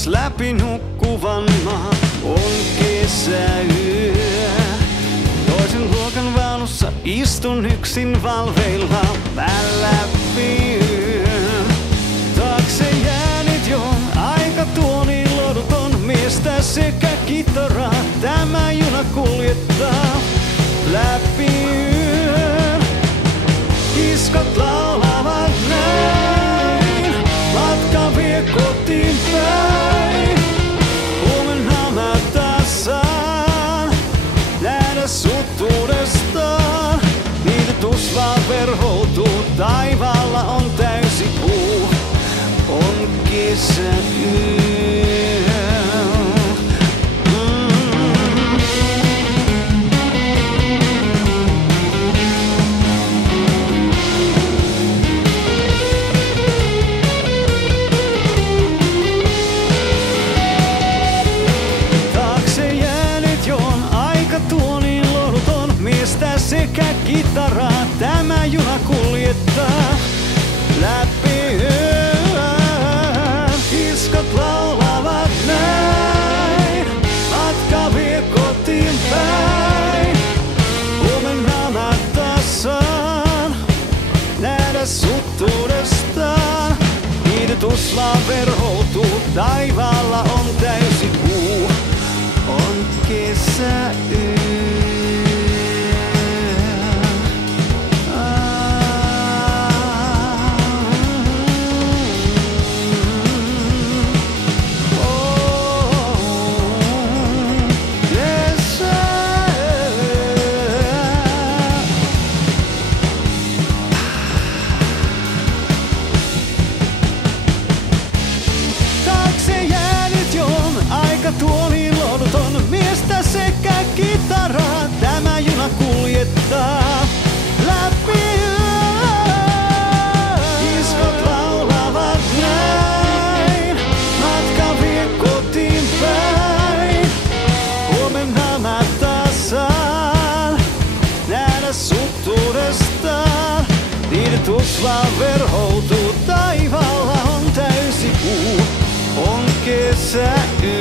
taas läpi nukkuvan maa. On kesäyö. Toisen luokan vaunussa istun yksin valveilla läpi yön. Taakse jäänyt jo aika tuoni lohduton miestä sekä kitaraa. Tämä juna kuljettaa läpi yön. Kiskat laulavat näin, matka vie kotiin päin. Huomenna mä taas saan nähdä sut uudestaan. Niitytus vaan verhoutuu, taivaalla on täysi kuu. On kesäyö. Sekä kitaraa tämä juna kuljettaa läpi yön. Kiskat laulavat näin, matka vie kotiin päin. Huomenna mä taas saan nähdä sut uudestaan. Niitytus vaan verhoutuu, taivaalla on täysi kuu. On kesäyö. Tuoli lohduton miestä sekä kitaraa. Tämä juna kuljettaa läpi yön. Kiskot laulavat näin, matka vie kotiin päin. Huomenna mä taas saan nähdä sut uudestaan. Niitytus vaan verhoutuu, taivaalla on täysi kuu. On kesäyö.